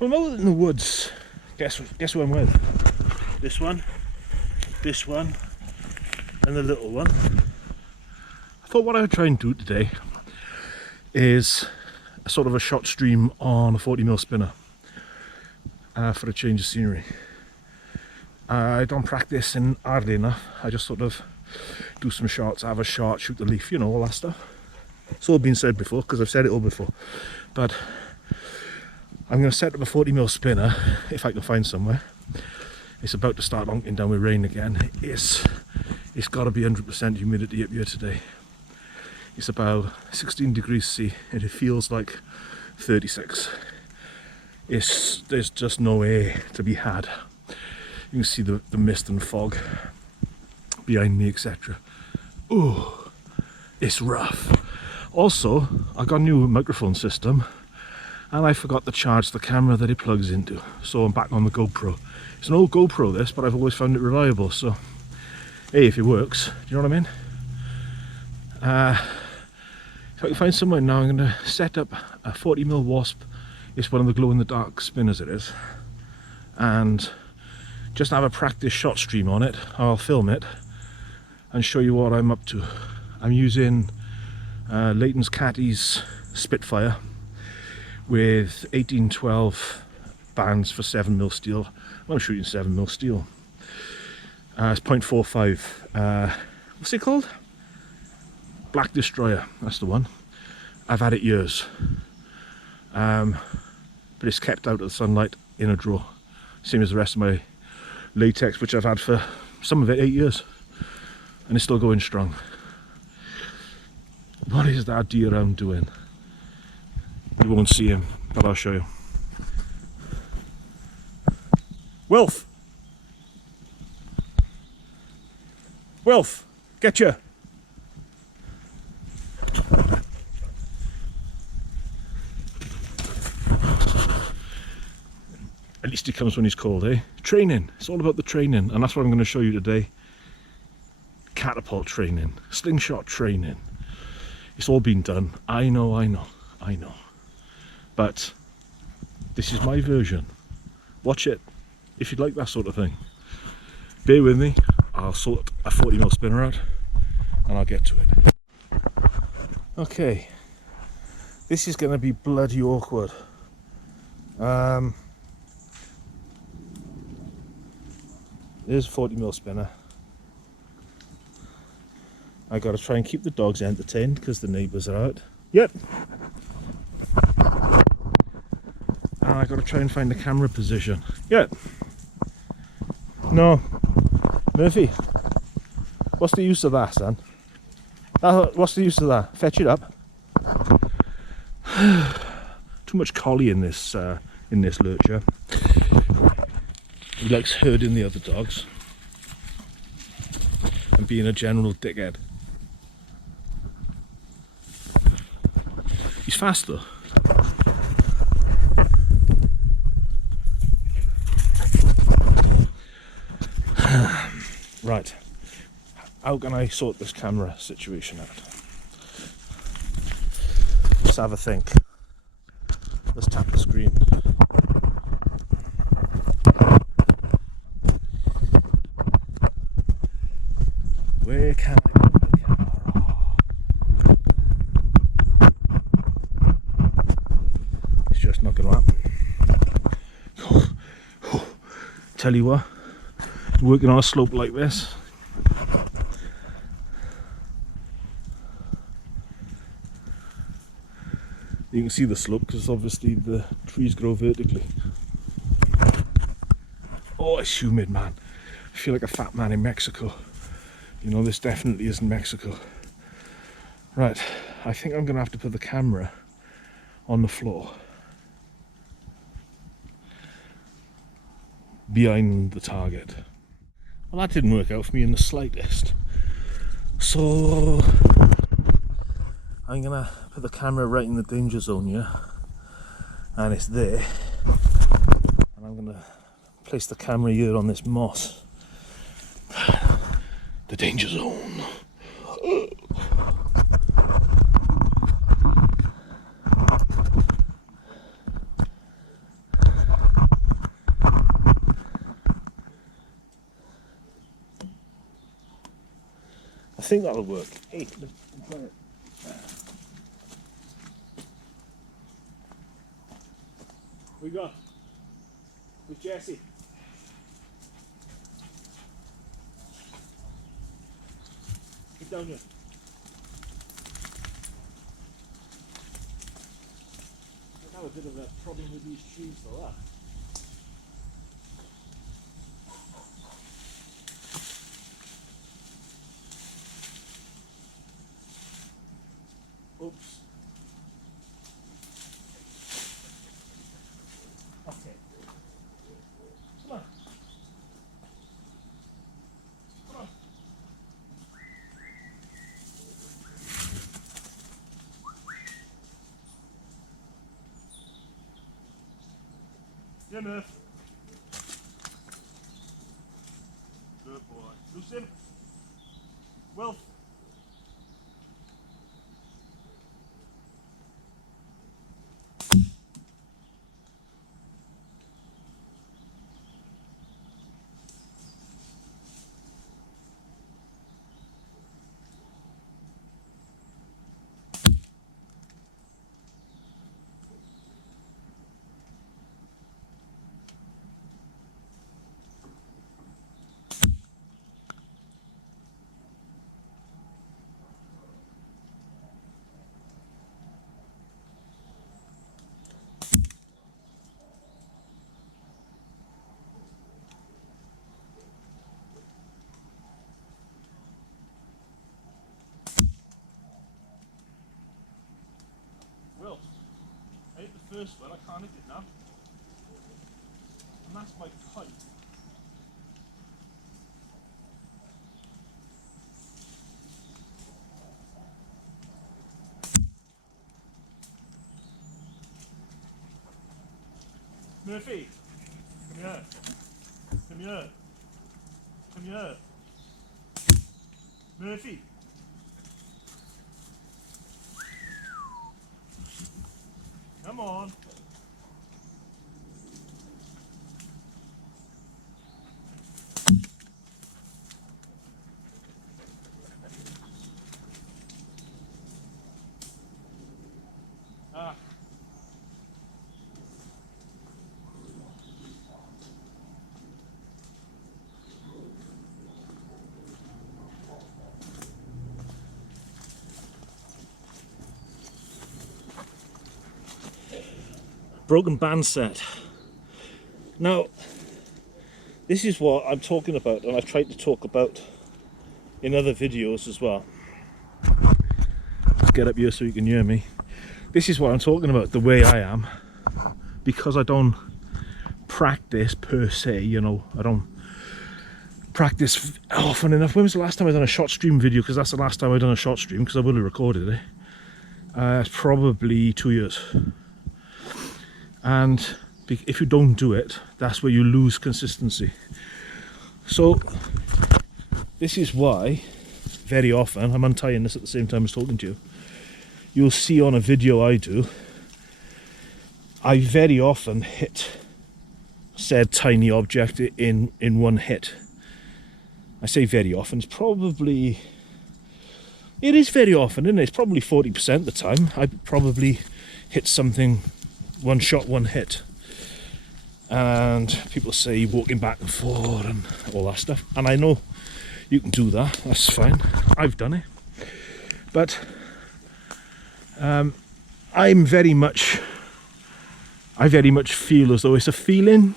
Well, I'm out in the woods. Guess who I'm with? This one, and the little one. I thought what I would try and do today is a sort of a shot stream on a 40mm spinner for a change of scenery. I don't practice in hardly enough. I just sort of do some shots, have a shot, shoot the leaf, you know, all that stuff. It's all been said before, because I've said it all before. But I'm going to set up a 40mm spinner, if I can find somewhere. It's about to start honking down with rain again. It's got to be 100% humidity up here today. It's about 16 degrees C and it feels like 36. There's just no air to be had. You can see the mist and fog behind me, etc. Oh, it's rough. Also, I got a new microphone system and I forgot to charge the camera that it plugs into. So I'm back on the GoPro. It's an old GoPro this, but I've always found it reliable. So, hey, if it works, do you know what I mean? If I can find somewhere now, I'm going to set up a 40mm Wasp. It's one of the glow-in-the-dark spinners it is. And just have a practice shot stream on it. I'll film it and show you what I'm up to. I'm using Leighton's Catty's Spitfire with 1812 bands for 7mm steel. I'm shooting 7mm steel. It's 0.45. What's it called? Black Destroyer. That's the one. I've had it years, but it's kept out of the sunlight in a drawer, same as the rest of my latex, which I've had for some of it 8 years, and it's still going strong. What is that deer hound doing? You won't see him, but I'll show you. Wilf! Wilf! Get you! At least he comes when he's called, eh? Training. It's all about the training, and that's what I'm going to show you today. Catapult training, slingshot training. It's all been done. I know. But this is my version. Watch it if you'd like that sort of thing. Bear with me. I'll sort a 40mm spinner out and I'll get to it. Okay. This is going to be bloody awkward. There's a 40mm spinner. I gotta try and keep the dogs entertained because the neighbours are out. Yep. And I gotta try and find the camera position. Yep. No. Murphy. What's the use of that, son? What's the use of that? Fetch it up. Too much collie in this lurcher. He likes herding the other dogs and being a general dickhead. He's fast though. Right, how can I sort this camera situation out? Let's have a think. Let's tap the screen. Where can I put the camera? It's just not going to happen. Tell you what, working on a slope like this, you can see the slope because obviously the trees grow vertically. Oh, it's humid, man. I feel like a fat man in Mexico. You know, this definitely isn't Mexico. Right, I think I'm going to have to put the camera on the floor. Behind the target. Well, that didn't work out for me in the slightest. So, I'm going to put the camera right in the danger zone here. And it's there. And I'm going to place the camera here on this moss. The danger zone. think that'll work. Hey, let's try it. We got with Jesse. Get down here. I have a bit of a problem with these trees though. Oops. Okay. Come on. Come on. Yeah, Murph. Good boy. Loose him. Well. Well, I hit the first one, I can't hit it now. And that's my point. Murphy, come here. Come here. Come here. Murphy. Come on. Ah. Broken band set. Now, this is what I'm talking about, and I've tried to talk about in other videos as well. Let's get up here so you can hear me. This is what I'm talking about, the way I am, because I don't practice per se, you know, I don't practice often enough. When was the last time I done a short stream video? Because that's the last time I done a short stream, because I would have recorded it. It's probably 2 years. And if you don't do it, that's where you lose consistency. So this is why very often, I'm untying this at the same time as talking to you, you'll see on a video I do, I very often hit said tiny object in one hit. I say very often, it is very often, isn't it? It's probably 40% of the time I probably hit something one shot, one hit. And people say walking back and forth and all that stuff. And I know you can do that, that's fine. I've done it. But I very much feel as though it's a feeling,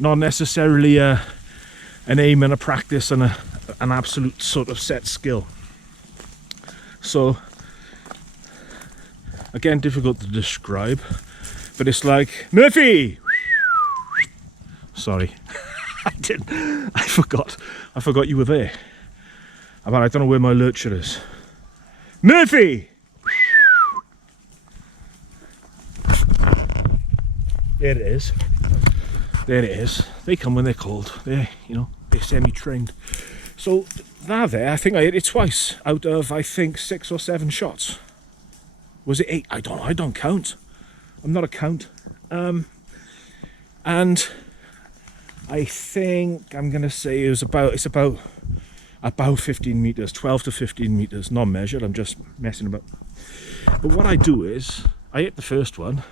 not necessarily an aim and a practice and an absolute sort of set skill. So again, difficult to describe. But it's like, Murphy! Sorry, I forgot you were there. But I don't know where my lurcher is. Murphy! There it is. There it is. They come when they're called. They're semi-trained. So that there, I think I hit it twice out of, I think, 6 or 7 shots. Was it 8? I don't count. I'm not a count. And I think I'm gonna say it's about about 15 meters, 12 to 15 meters, not measured, I'm just messing about. But what I do is, I hit the first one,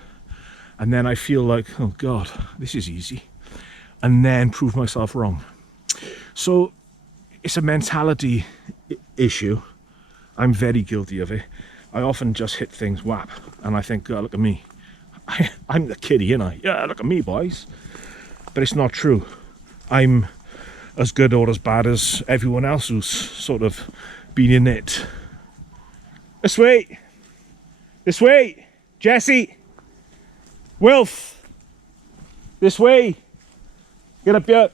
and then I feel like, oh God, this is easy, and then prove myself wrong. So it's a mentality issue. I'm very guilty of it. I often just hit things whap, and I think, God, look at me. I'm the kiddie, ain't I? Yeah, look at me, boys. But it's not true. I'm as good or as bad as everyone else who's sort of been in it. This way! This way! Jesse! Wilf! This way! Get up here!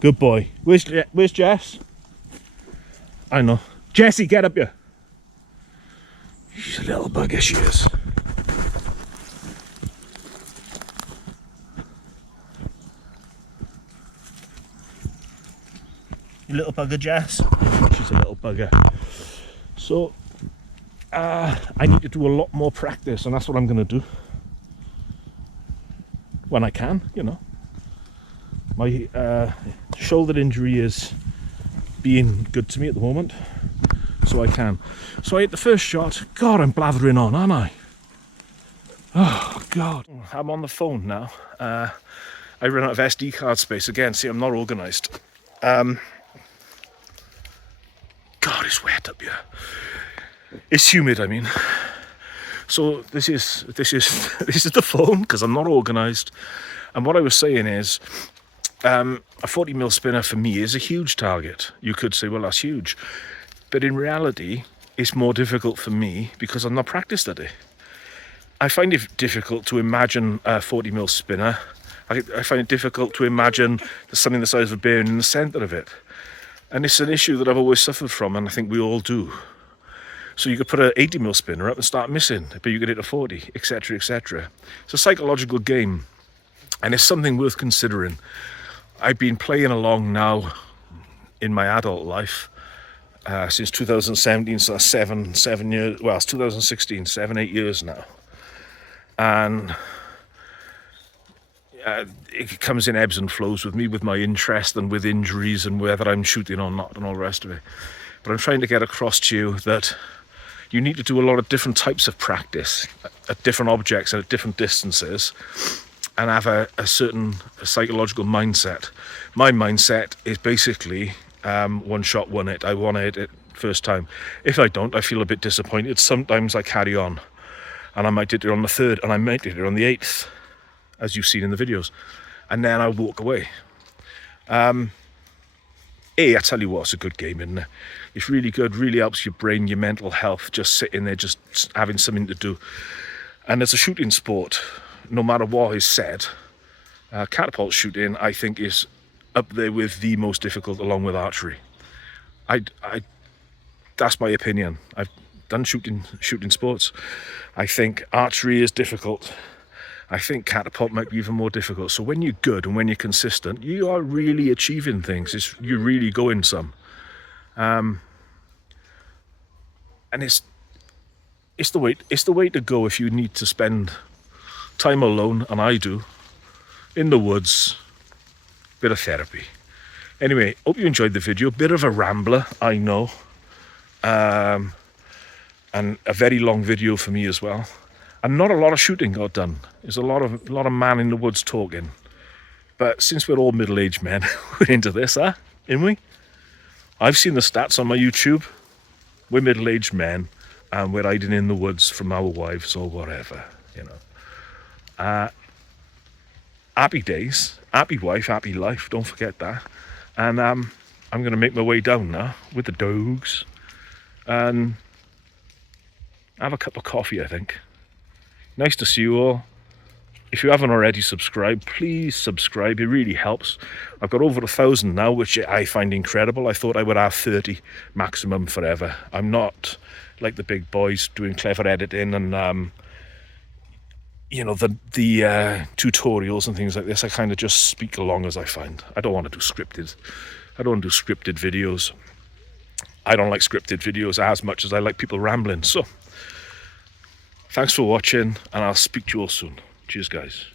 Good boy. Where's Jess? I know. Jessie, get up here! She's a little bugger, she is. You little bugger, Jess. She's a little bugger. So I need to do a lot more practice, and that's what I'm going to do when I can, you know. My shoulder injury is being good to me at the moment, so I can. So I hit the first shot. God, I'm blathering on, aren't I? Oh God, I'm on the phone now. I run out of SD card space again. See, I'm not organised. God, it's wet up here. It's humid, I mean. So this is the phone, because I'm not organised. And what I was saying is, a 40mm spinner for me is a huge target. You could say, well, that's huge. But in reality, it's more difficult for me because I'm not practiced at it. I find it difficult to imagine a 40mm spinner. I find it difficult to imagine there's something the size of a bearing in the centre of it. And it's an issue that I've always suffered from, and I think we all do. So you could put an 80mm spinner up and start missing, but you could hit a 40, etc., etc. It's a psychological game, and it's something worth considering. I've been playing along now in my adult life since 2017, so that's 7 years. Well, it's 2016, 8 years now. And it comes in ebbs and flows with me, with my interest and with injuries and whether I'm shooting or not and all the rest of it. But I'm trying to get across to you that you need to do a lot of different types of practice at different objects and at different distances, and have a certain psychological mindset. My mindset is basically one shot, one hit. I want to hit it first time. If I don't, I feel a bit disappointed. Sometimes I carry on, and I might hit it on the third, and I might hit it on the 8th, as you've seen in the videos, and then I walk away. I tell you what, it's a good game, isn't it? It's really good, really helps your brain, your mental health, just sitting there, just having something to do. And as a shooting sport, no matter what is said, catapult shooting, I think, is up there with the most difficult, along with archery. That's my opinion. I've done shooting sports. I think archery is difficult. I think catapult might be even more difficult. So when you're good and when you're consistent, you are really achieving things. You're really going some. And it's the way to go if you need to spend time alone, and I do, in the woods, bit of therapy. Anyway, hope you enjoyed the video. Bit of a rambler, I know, and a very long video for me as well. And not a lot of shooting got done. There's a lot of man in the woods talking. But since we're all middle-aged men, we're into this, huh? Ain't we? I've seen the stats on my YouTube. We're middle-aged men, and we're hiding in the woods from our wives or whatever, you know. Happy days, happy wife, happy life. Don't forget that. And I'm going to make my way down now with the dogs and have a cup of coffee, I think. Nice to see you all. If you haven't already subscribed, please subscribe. It really helps. I've got over 1,000 now, which I find incredible. I thought I would have 30 maximum forever. I'm not like the big boys doing clever editing and you know, the tutorials and things like this. I kind of just speak along as I find. I don't want to do scripted. I don't want to do scripted videos. I don't like scripted videos as much as I like people rambling. So thanks for watching, and I'll speak to you all soon. Cheers, guys.